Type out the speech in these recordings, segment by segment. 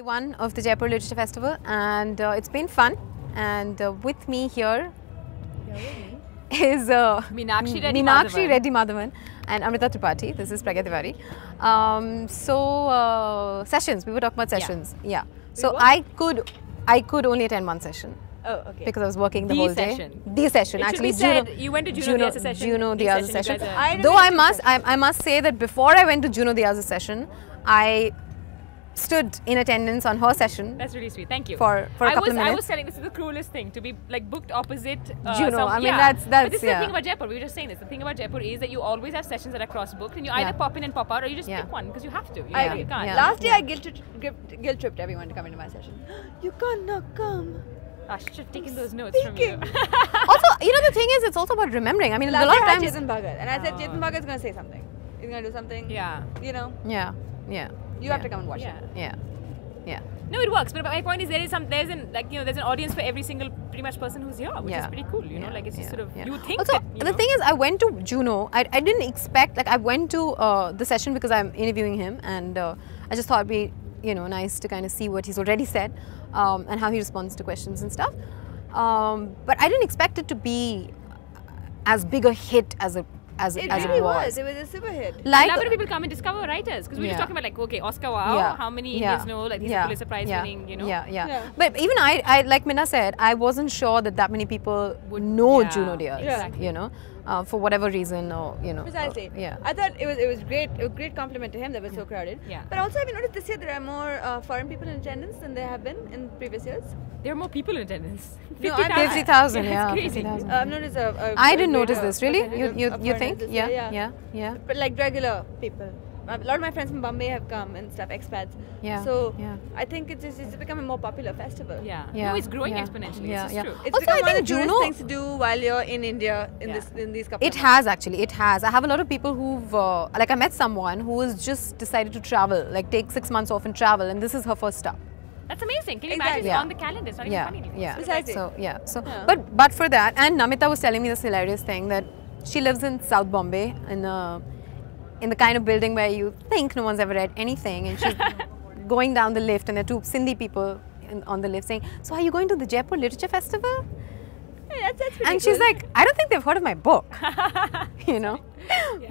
Day one of the Jaipur Literature Festival, and it's been fun. And with me here is Meenakshi Reddy Madhavan and Amrita Tripathy. This is Diaries. Sessions. We were talking about sessions. Yeah. So I could only attend one session. Oh, okay. Because I was working the whole day. The session. It Actually, should be said, you went to Juno Diaz's session. Juno Diaz's session. Though I must say that before I went to Juno Diaz's session, I stood in attendance on her session. That's really sweet. Thank you. For a couple of minutes. I was telling this is the cruelest thing to be like booked opposite Juno. I mean But this is the yeah. thing about Jaipur. We were just saying this. The thing about Jaipur is that you always have sessions that are cross-booked, and you either pop in and pop out, or you just pick one because you have to. You can't. Yeah. Last year I guilt tripped everyone to come into my session. You can't not come. I should have taken those notes from you. Also, you know, the thing is, it's also about remembering. I mean, last a lot of year I had times. Chetan Bhagat, and I said Chetan Bhagat's going to say something. He's going to do something. Yeah. You know. Yeah. You have to come and watch it. Yeah. No, it works. But my point is, there's an audience for every single pretty much person who's here, which is pretty cool. You know, like it's just sort of you think. Also, that, the thing is, I went to Juno. I didn't expect. Like, I went to the session because I'm interviewing him, and I just thought it'd be nice to kind of see what he's already said and how he responds to questions and stuff. But I didn't expect it to be as big a hit as it really was. It was a super hit. Like, a lot of people come and discover writers because we were just talking about like, okay, Oscar, wow, how many Indians know like these Pulitzer Prize winning, Yeah. But even I, like Minna said, I wasn't sure that many people would know Juno Diaz. Exactly. For whatever reason, or Precisely. Yeah. I thought it was great. A great compliment to him that was so crowded. Yeah. But also, have you noticed this year there are more foreign people in attendance than there have been in previous years? There are more people in attendance. 50,000. Yeah. It's crazy. 50,000. I've noticed I didn't notice this. Really? You think? This Yeah. year, Yeah. But like regular people. A lot of my friends from Bombay have come and stuff, expats. Yeah. So I think it's becoming a more popular festival. Yeah. No, it's growing exponentially. Yeah. It's just true. It's Also, become I one of think the Juno things to do while you're in India in these couple It of has actually. It has. I have a lot of people who've like I met someone who has just decided to travel, like take 6 months off and travel, and this is her first stop. That's amazing. Can you imagine? It's on the calendar. It's not even funny anymore. Yeah. Precisely. So but for that, and Namita was telling me this hilarious thing that she lives in South Bombay in the kind of building where you think no one's ever read anything, and she's going down the lift, and there are two Sindhi people on the lift saying, "So are you going to the Jaipur Literature Festival?" Yeah, that's pretty And she's cool. like, "I don't think they've heard of my book."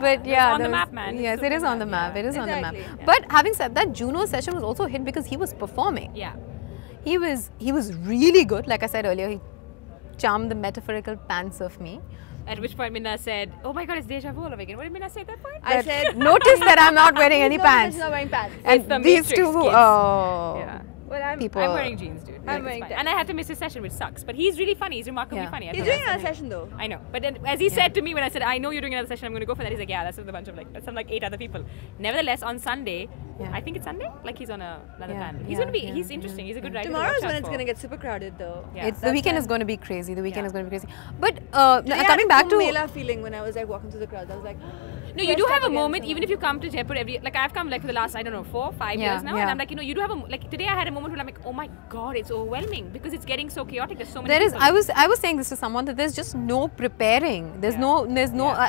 But It's on the map, man. Yes, it is on the map. It is on the map. Exactly. But having said that, Juno's session was also a hit because he was performing. Yeah. He was really good. Like I said earlier, he charmed the metaphorical pants of me. At which point Minna said, "Oh my God, it's deja vu all over again." What did Minna say at that point? I said, notice that I'm not wearing any pants. She's not wearing pants. And the these Matrix, two, kids. Yeah. people. I'm wearing jeans, dude. I'm wearing that. And I had to miss his session, which sucks. But he's really funny. He's remarkably funny. He's doing another session though. I know. But then, as he said to me when I said, "I know you're doing another session, I'm going to go for that," he's like, "Yeah, that's with a bunch of some 8 other people." Nevertheless, on Sunday, I think it's Sunday, like he's on another panel. He's going to be, he's interesting. He's a good writer. Tomorrow's when it's going to get super crowded though. The weekend is going to be crazy. The weekend is going to be crazy. But coming back to Mela feeling when I was like walking through the crowd, I was like, no, you do have a moment, even if you come to Jaipur I've come like for the last, 4, 5 years now, and I'm like, you do have like today I had a moment where I'm like, oh my God, it's overwhelming because it's getting so chaotic. There's so many people. I was saying this to someone that there's just no preparing. There's no.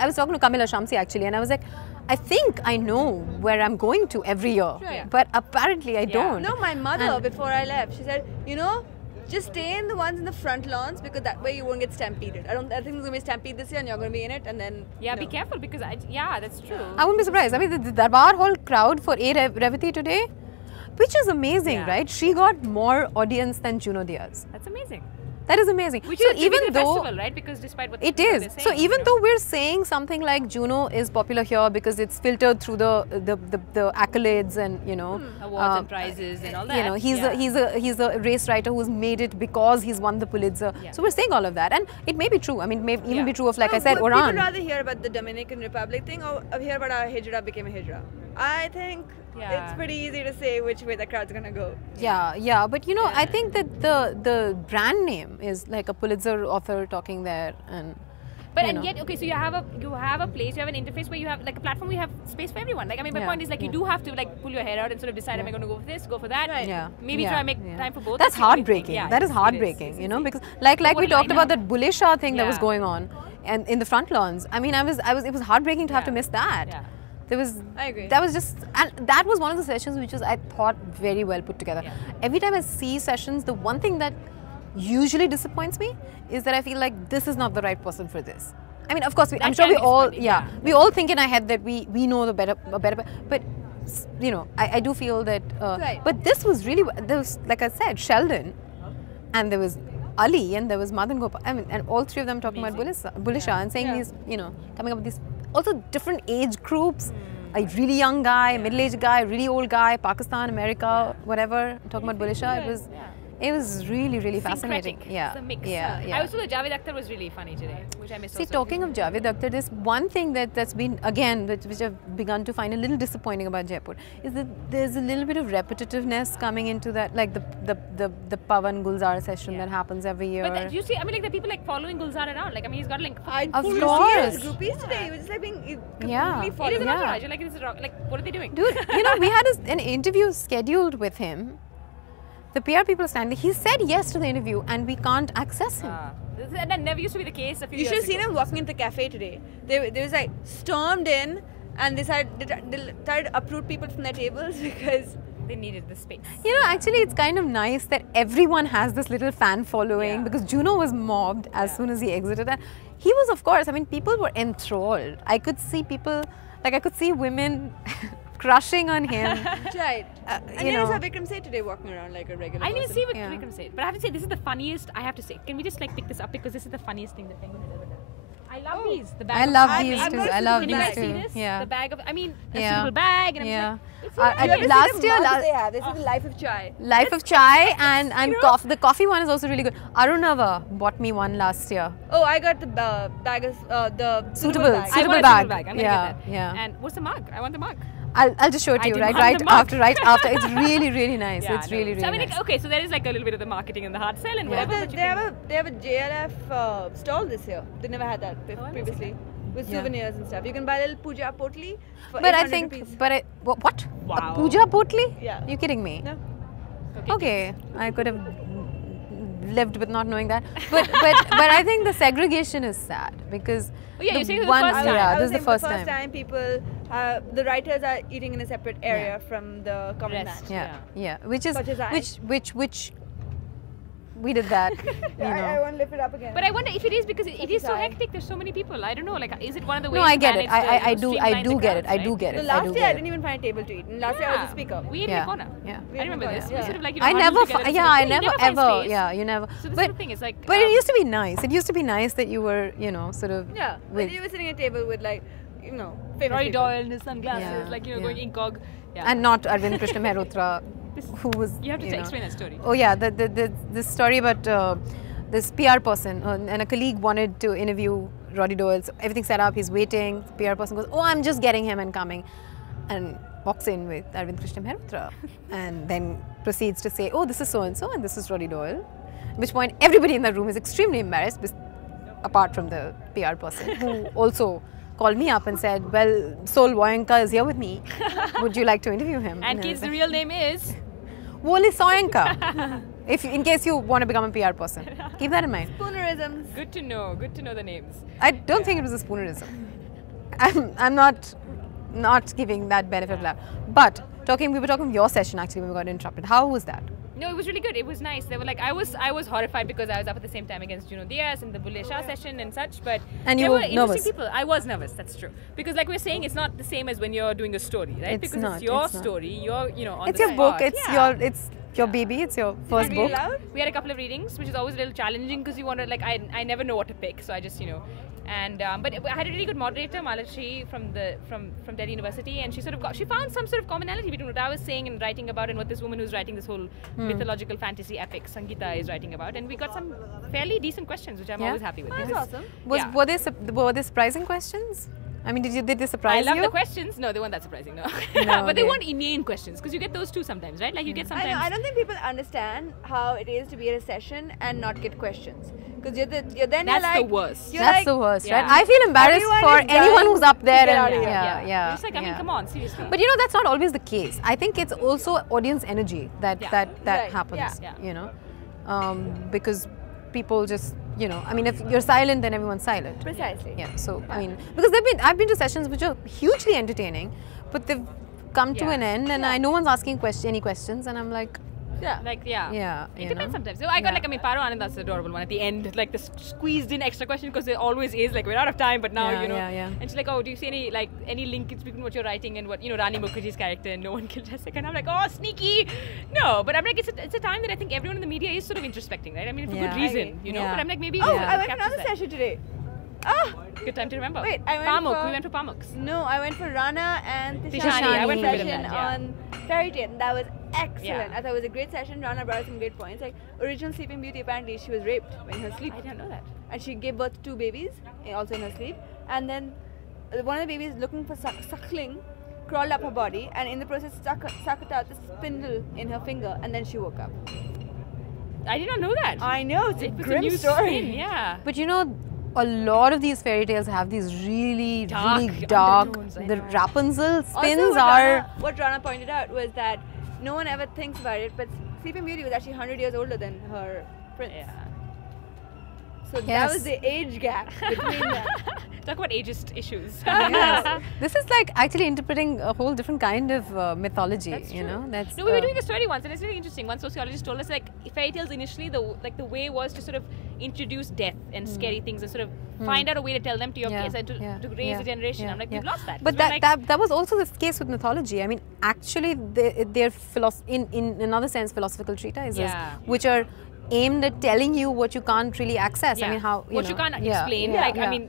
I was talking to Kamila Shamsi actually, and I was like, I think I know where I'm going to every year, but apparently I don't. No, my mother before I left, she said, just stay in the ones in the front lawns because that way you won't get stampeded. I think there's going to be a stampede this year and you're going to be in it, and then be careful because that's true. I wouldn't be surprised. I mean, the Darbar Hall crowd for A. Revati today, which is amazing, right? She got more audience than Juno Diaz. That's amazing. That is amazing. Which so is even the though festival, right? Because despite what it is, saying, so even though we're saying something like Juno is popular here because it's filtered through the accolades and awards and prizes and all that. He's a race writer who's made it because he's won the Pulitzer. So we're saying all of that, and it may be true. I mean, it may even be true of, like I said, would Oran. people rather hear about the Dominican Republic thing or hear about how Hijra became a Hijra? I think it's pretty easy to say which way the crowd's gonna go. Yeah, but I think that the brand name is like a Pulitzer author talking there, and yet, okay, so you have a place, you have an interface where you have like a platform where you have space for everyone. Like, I mean, my point is like you do have to like pull your head out and sort of decide, am I going to go for this, go for that? Right. Maybe try and make time for both. That's heartbreaking. That is heartbreaking, because like we talked about that Bulle Shah thing that was going on, and in the front lawns. I mean, it was heartbreaking to have to miss that. I agree. That was just, and that was one of the sessions which was, I thought, very well put together. Yeah. Every time I see sessions, the one thing that usually disappoints me is that I feel like this is not the right person for this. I mean, of course, I'm sure we all, we all think in our head that we know a better, but you know, I do feel that. Right. But this was really, there was, like I said, Sheldon, and there was Ali, and there was Madan Gopal. I mean, and all three of them talking about Bulisha and saying these, you know, coming up with these also different age groups. A really young guy, a middle-aged guy, a really old guy, Pakistan, America, whatever. Talking about Bulisha, it was really fascinating. Yeah, it's a mix. I also thought Javed Akhtar was really funny today, which I missed. See, talking of Javed Akhtar, there's one thing that's been, again, which I've begun to find a little disappointing about Jaipur, is that there's a little bit of repetitiveness coming into that, like the Pawan Gulzar session that happens every year. But you see, I mean, like the people like following Gulzar around. Like, I mean, he's got like. Of course. Groupies today. He was just like being completely It followed. is an entourage. Like, this is like, what are they doing? Dude, you know, we had an interview scheduled with him. The PR people are standing. He said yes to the interview, and we can't access him. That never used to be the case a few You years should have seen ago. him walking into the cafe today. They was like stormed in, and they started to uproot people from their tables because they needed the space. You know, actually, it's kind of nice that everyone has this little fan following because Juno was mobbed as soon as he exited. And he was, of course, I mean, people were enthralled. I could see people, like I could see women crushing on him. right. And you you saw know. Vikram Seth today walking around like a regular I didn't even see what Yeah. Vikram said, but I have to say this is the funniest. I have to say, can we just like pick this up because this is the funniest thing that Penguin has ever done. I love these. The bag I of- love I've these got too. a I love suitable these bag. See too. this? Yeah. The bag of, I mean, a Yeah. suitable bag, and I'm Yeah. just like, You ever see last the year, mugs they have? This is the Life of Chai. Life of Chai and the coffee one is also really good. Arunava bought me one last year. Oh, I got the bag of the Suitable bag. I suitable want a bag. suitable bag. I'm gonna Yeah, get that. yeah. And what's the mug? I want the mug. I'll just show it to I you demand right the mug. right after. It's really nice. Yeah, It's no. really So I mean, nice. like, okay, so there is like a little bit of the marketing and the hard sell and whatever. They, But you they, can, have a, they have a JLF stall this year. They never had that previously. With Yeah. souvenirs and stuff. You can buy a little puja potli for But I 800 think, rupees. what? Wow. A puja potli? Yeah. You kidding me? No. Okay, I could have lived with not knowing that. But I think the segregation is sad because Oh, yeah, you're saying this is the one, first time. yeah, I this was is the saying first for the time. first time people, the writers are eating in a separate area from the common Rest. man. Yeah, which is Such as I. which we did that. You I know. want to lift it up again. but I wonder if it is because it is so Sorry. hectic. There's so many people. I don't know. Like, is it one of the ways? No, I to get it. manage the, I do streamline the get it. crowds, I do right? get The it. last I do year I get didn't it. even find a table to eat. And last year I was a speaker. We ate in Yeah. the corner. Yeah. I remember this. Yeah. We sort of like, I never, together and I you never find ever, space. yeah, you never. So this but is the thing. It's like, but it used to be nice. It used to be nice that you were, you know, sort of. Yeah. With, But you were sitting at a table with like, you know, famous Roy people. Doyle and his sunglasses, Yeah, like, you know, yeah. going incog. Yeah. and not Arvind Krishna Mehrotra, who was. you have to know. explain that story. Oh yeah, this story about this PR person and a colleague wanted to interview Roddy Doyle. So everything set up. He's waiting. The PR person goes, "Oh, I'm just getting him and coming," and walks in with Arvind Krishna Mehrotra, and then proceeds to say, "Oh, this is so and so, and this is Roddy Doyle." At which point, everybody in the room is extremely embarrassed, apart from the PR person, who also called me up and said, "Well, Sol Woyanka is here with me. Would you like to interview him?" And I kids, was the like, real name is. Wole Soyanka. In case you want to become a PR person, keep that in mind. Spoonerisms. Good to know. Good to know the names. I don't think it was a spoonerism. I'm not giving that benefit of doubt. But we were talking your session actually when we got interrupted. How was that? No, it was really good. It was nice. They were like, I was horrified because I was up at the same time against Juno Diaz and the Bulle Shah session and such. But And you there were were interesting nervous. people. I was nervous. That's true. Because like we're saying, it's not the same as when you're doing a story, right? It's because not, it's your it's not. story. You're on It's the your book. spot. It's your baby. It's your first Read book. aloud? We had a couple of readings, which is always a little challenging because you want to like I never know what to pick, so I just and but I had a really good moderator, Meenakshi from Delhi University, and she found some sort of commonality between what I was saying and writing about and what this woman who's writing this whole mythological fantasy epic Sangeeta is writing about, and we got some fairly decent questions, which I'm Yeah? always happy with. That's because- awesome. Yeah. Were they surprising questions? I mean, did they surprise I love you? the questions. No, they weren't that surprising. No, No, but they okay. weren't inane questions because you get those too sometimes, right? Like you get I sometimes. know. I don't think people understand how it is to be at a session and not get questions. Because That's you're the worst. You're That's like, the worst, yeah. right? I feel embarrassed Everyone for is anyone dying who's up to there get out of and here. yeah. You're just like, I mean, come on, seriously. But that's not always the case. I think it's also audience energy that Yeah. that Right, happens. yeah. Because people just you know, I mean, if you're silent, then everyone's silent. Precisely. Yeah. So I mean, because I've been to sessions which are hugely entertaining, but they've come to an end, and no one's asking any questions, and I'm like, Like, yeah. It depends sometimes. So I got like, I mean, Paro Ananda's adorable one at the end, like the squeezed in extra question, because there always is, like, we're out of time, but now, you know. And she's like, oh, do you see any linkage between what you're writing and what, you know, Rani Mukherjee's character and No One Killed Jessica? And I'm like, oh, sneaky. No, but I'm like, it's a time that I think everyone in the media is sort of introspecting, right? I mean, for good reason, you know. But I'm like, maybe. Oh, I went for another session today. Oh, good time to remember. Wait, I went Pamuk. We went for Pamuk's. No, I went for Rana and Tishani. I went for a bit of session that, on Fairy Tale. That was excellent. Yeah. I thought it was a great session. Rana brought some great points. Like, original Sleeping Beauty, apparently she was raped in her sleep. I didn't know that. And she gave birth to 2 babies, also in her sleep. And then one of the babies, looking for suckling, crawled up her body, and in the process sucked out the spindle in her finger, and then she woke up. I did not know that. I know, it's a grim new story. Spin, yeah. But you know, a lot of these fairy tales have these really dark. undertones, I The know. Rapunzel spins Also, are. what Rana pointed out was that no one ever thinks about it, but Sleeping Beauty was actually 100 years older than her prince. Yeah. So that was the age gap between them. Talk about ageist issues. Yes. This is like actually interpreting a whole different kind of mythology. That's you true. know, that's No, we were doing a story once, and it's really interesting. One sociologist told us, like, fairy tales initially, the way was to sort of introduce death and scary things, and sort of find out a way to tell them to your kids and to raise a generation. I'm like, we've lost that. But that was also the case with mythology. I mean, actually, they're in another sense philosophical treatises, which are aimed at telling you what you can't really access. I mean, how you can't explain. I mean,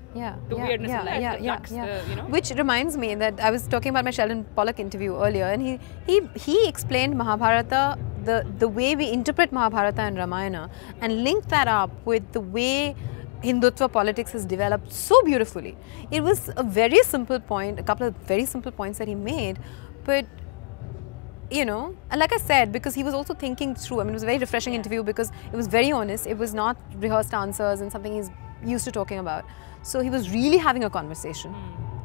the weirdness of life, the flux, you know. Which reminds me that I was talking about my Sheldon Pollock interview earlier, and he explained Mahabharata, the way we interpret Mahabharata and Ramayana, and linked that up with the way Hindutva politics has developed so beautifully. It was a very simple point, a couple of very simple points that he made, but you know, and like I said, because he was also thinking through, I mean, it was a very refreshing interview because it was very honest. It was not rehearsed answers and something he's used to talking about. So he was really having a conversation.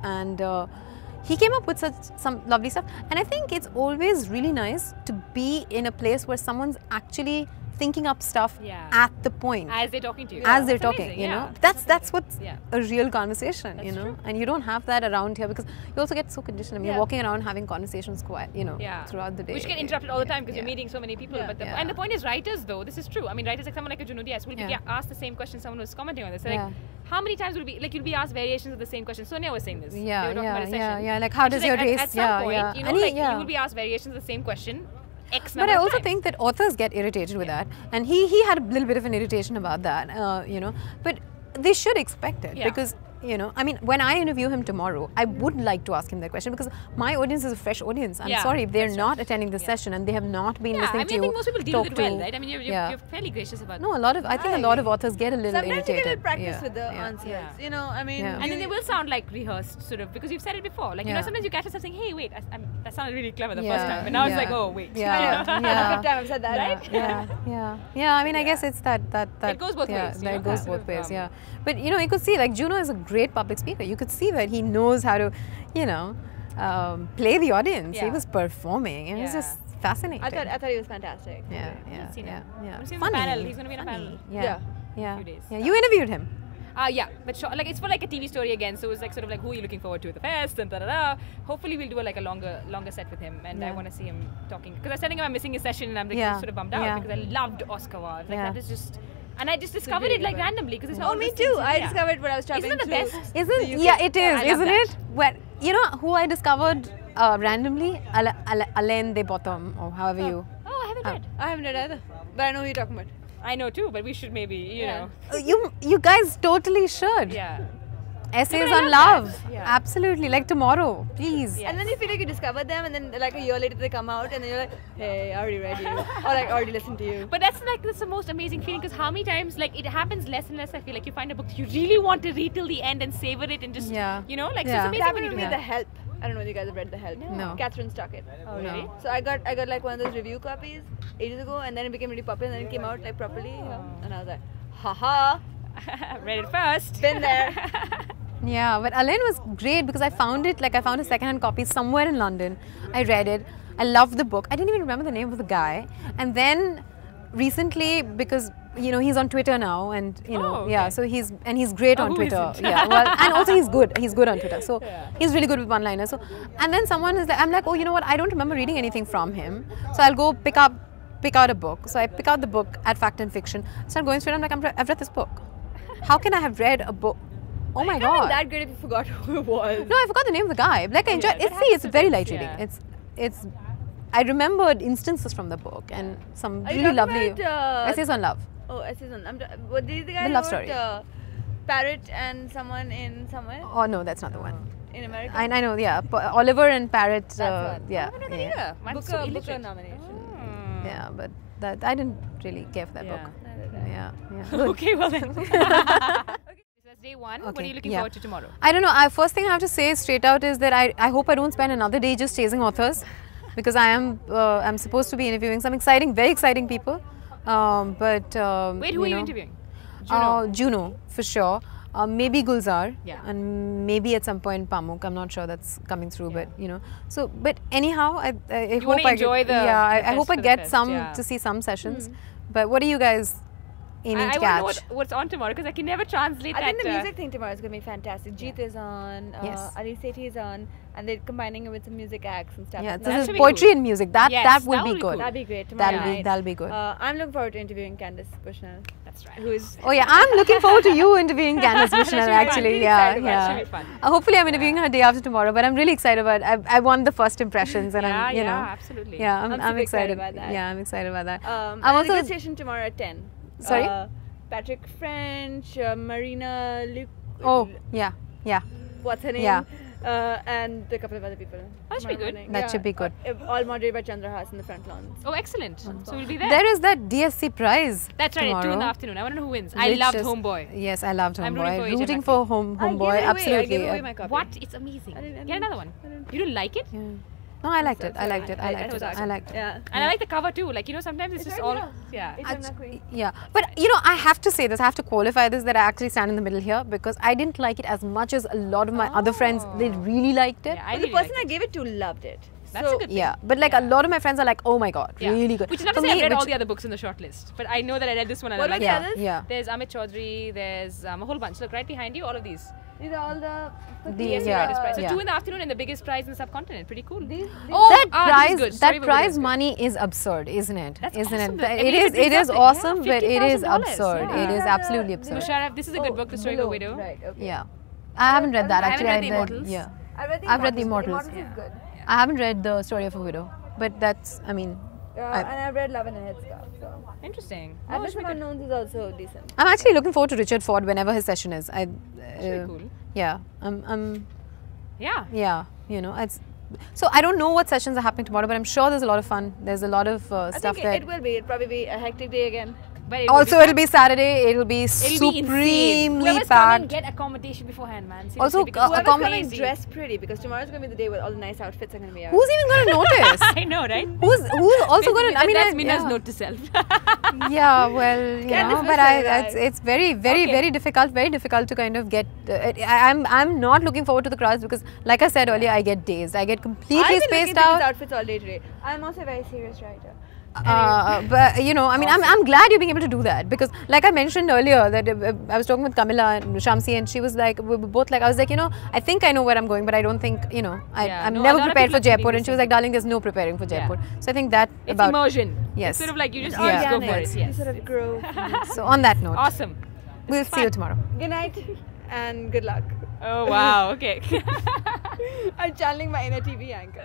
And he came up with some lovely stuff. And I think it's always really nice to be in a place where someone's actually thinking up stuff at the point. As they're talking to you. As they're talking, you know. That's what's a real conversation, you know. True. And you don't have that around here because you also get so conditioned. I mean, you're walking around having conversations quite, you know, throughout the day. Which get interrupted all the time because you're meeting so many people. But and the point is, writers though, this is true. I mean, writers like someone like a Junoodias will be asked the same question. Someone was commenting on this. So, like, how many times will be like you'll be asked variations of the same question? Sonia was saying this. They were talking about a session. Like how does your race? At some point, you know, like you will be asked variations of the same question. But I also think that authors get irritated with that, and he had a little bit of an irritation about that, you know. But they should expect it because, you know, I mean, when I interview him tomorrow, I would like to ask him that question because my audience is a fresh audience. I'm sorry if they're not attending the session and they have not been listening to you. I think most people deal with it well, right? I mean, you're fairly gracious about it. No, I think a lot of authors get a little irritated. Sometimes you get practice with the answers, you know, I mean. And then they will sound like rehearsed, sort of, because you've said it before. Like, you know, sometimes you catch yourself saying, hey, wait, that sounded really clever the first time. And now it's like, oh, wait. Enough time I've said that, right? Yeah, I mean, I guess it's that. It goes both ways. It goes both ways, But, you know, you could see, like, Juno is a great public speaker. You could see that he knows how to, you know, play the audience. He was performing. It was just fascinating. I thought he was fantastic. Yeah. Funny. He's going to be in a panel. Yeah. Few days. Yeah. You interviewed him. But like it's for like a TV story again, so it's like sort of like who are you looking forward to at the fest and da. Hopefully we'll do a longer set with him, and I want to see him talking because I was telling him I'm missing his session and I'm like sort of bummed out because I loved Oscar Wilde. Like that is just. And I just discovered it like randomly because it's all. Oh, me too. I discovered when I was traveling. Isn't it the best? It is, isn't it? Well, you know who I discovered randomly? Alain de Bottom, or however you. Oh, I haven't read. I haven't read either, but I know who you're talking about. I know too, but we should maybe, you know. You guys totally should. Yeah. Essays on love. Absolutely. Like tomorrow, please. And then you feel like you discovered them, and then like a year later they come out, and then you're like, hey, I already read you, or like already listened to you. But that's the most amazing feeling because how many times like it happens less and less. I feel like you find a book you really want to read till the end and savor it and just you know like so it's amazing when you do that. The Help. I don't know if you guys have read The Help. No. Catherine Stockett. Oh really? So I got like one of those review copies ages ago, and then it became really popular, and then it came out like properly, you know, and I was like, haha. Read it first. Been there. Yeah, but Alain was great because I found a second-hand copy somewhere in London. I read it. I loved the book. I didn't even remember the name of the guy. And then recently, because you know, he's on Twitter now, and you know, Oh, okay. yeah. So he's great on who Twitter. isn't? Yeah, well, and also he's good. He's good on Twitter. So Yeah. he's really good with one-liners. So, and then someone is like, I'm like, oh, you know what? I don't remember reading anything from him. So I'll go pick out a book. So I pick out the book at Fact and Fiction. Start going through it. I'm like, I've read this book. How can I have read a book? Oh my It can't be god! that great if you forgot who it was. No, I forgot the name of the guy. Like I enjoyed. that It's very happens, light reading. yeah. It's. I remembered instances from the book and some Are you really talking lovely about, essays on love. Oh, essays on. What did the guy The love wrote, story. Parrot and someone in somewhere Oh no, that's not the one. in America. I know, yeah. Oliver and Parrot. That's one. Yeah, I don't know yeah, either. Mine's so Booker illiterate. nomination. yeah. But that I didn't really care for that book. Neither did I. Yeah, yeah. Good. Okay, well then. Okay, so that's day one. What are Okay, you looking yeah. forward to tomorrow? I don't know. First thing I have to say straight out is that I hope I don't spend another day just chasing authors, because I'm supposed to be interviewing some very exciting people. But Wait, who are you know, interviewing? Juno for sure. Maybe Gulzar, Yeah. and maybe at some point Pamuk. I'm not sure that's coming through, but you know. So, but anyhow, I You hope wanna I enjoy get, the yeah. I fest hope I for the get fest, some yeah. to see some sessions. But what are you guys aiming I to want to catch? know what's on tomorrow because I can never translate I that. think the music thing tomorrow is going to be fantastic. Jeet is on, Yes. Ali Sethi is on, and they're combining it with some music acts and stuff. Yeah, like this that. is should be poetry cool. and music. That Yes, that will that be will be good. cool. That'd be great tomorrow night. That'll be good. I'm looking forward to interviewing Candice Bushnell, That's right. who is Oh yeah, I'm looking forward to you interviewing Candice Bushnell. should be fun. Actually, Really yeah, excited about it. yeah. Should be fun. Hopefully, I'm interviewing her day after tomorrow. But I'm really excited about. I want the first impressions, and Yeah, I'm, you yeah, know, absolutely. yeah, I'm I'm super excited excited. about that. Yeah, I'm excited about that. I'm I'm also also. the station tomorrow at 10. Sorry? Patrick French, Marina Luke. Oh yeah, yeah. What's her name? Yeah. And a couple of other people. That should be tomorrow good. morning. That should be good. All moderated by Chandra Haas in the front lawns. Oh, excellent. So we'll be there. There is that DSC prize. That's right, at 2 in the tomorrow, afternoon. I want to know who wins. I which loved is- Homeboy. Yes, I loved I'm Homeboy. rooting for AJ Rooting Mackey. for I Homeboy. gave it away. Absolutely. I gave away my copy. What? It's amazing. didn't- Get another one. didn't- You didn't like it? Yeah. No, I liked it. So I liked it. I I liked was it. I awesome. liked it. Yeah. And I like the cover too. Like, you know, sometimes it's just all. right Yeah. It's on Nakui. Yeah, but you know, I have to say this. I have to qualify this that I actually stand in the middle here because I didn't like it as much as a lot of my other friends. They really liked it. Yeah, I But really the person liked I gave it to loved it. That's so a good thing. Yeah, but like a lot of my friends are like, oh my god, Yeah. really good. Which is not to For say I've me, read all which- the other books in the shortlist, but I know that I read this one and What I about liked the it. others? Yeah. There's Amit Chaudhary, there's a whole bunch. Look right behind you, all of these. These are all the. Yes, yeah, Writers' Prize. So yeah. 2 in the afternoon and the biggest prize in the subcontinent. Pretty cool. These Oh, that this is prize, good. Story that of a prize Widow is money is absurd, isn't it? That's isn't awesome. it? I It mean, is. it It is deserves it. awesome, Yeah, but it is $50,000. absurd. Yeah. It is These are absolutely the- So absurd. Sharaf, this is a good book, The Story of a Widow. Right, okay. Yeah, I haven't read that I haven't actually. read The Immortals. Yeah, I've read the Immortals. The Immortals is good. I haven't read The Story of a Widow, but that's. I mean, And I've read Love and a Headscarf. So. Interesting. Oh, Atlas should be of good. Unknowns is also decent. I'm actually looking forward to Richard Ford whenever his session is. Should be cool. Yeah, I'm. Yeah. Yeah, you know, it's. So I don't know what sessions are happening tomorrow, but I'm sure there's a lot of fun. There's a lot of I stuff think there. it will be. It'll probably be a hectic day again. But it will Also, be it'll be Saturday. It'll be It'll be insane. supremely Whoever's coming, packed. get accommodation beforehand, man. Seriously, Also, because Whoever's it's coming crazy. dressed pretty because tomorrow's going to be the day where all the nice outfits are going to be out. Who's even going to notice? I know, right? Who's also going to? I mean, that's I- Mina's yeah. note to self. Yeah, well, you Candice know, but Bushnell it's very, very, Okay. very difficult to kind of get. I'm not looking forward to the crowds because, like I said earlier, I get dazed. I get I've completely been looking spaced at people's out. outfits all day today. I'm also a very serious writer. But you know, I mean, I'm glad you're being able to do that because, like I mentioned earlier, that I was talking with Kamila and Shamsi, and she was like, we were both like, I was like, you know, I think I know where I'm going, but I don't think, you know, Yeah, I'm no, a never lot of prepared people for are feeling Jaipur, the and she was same. like, darling, there's no preparing for Jaipur. So I think that It's about. immersion. Yes. It's sort of like you just, Yeah. you just go for Organic. it. You Yes. sort of grow. So on that note, Awesome. we'll see you tomorrow. Good night and good luck. Oh wow. Okay. I'm channeling my inner TV anchor.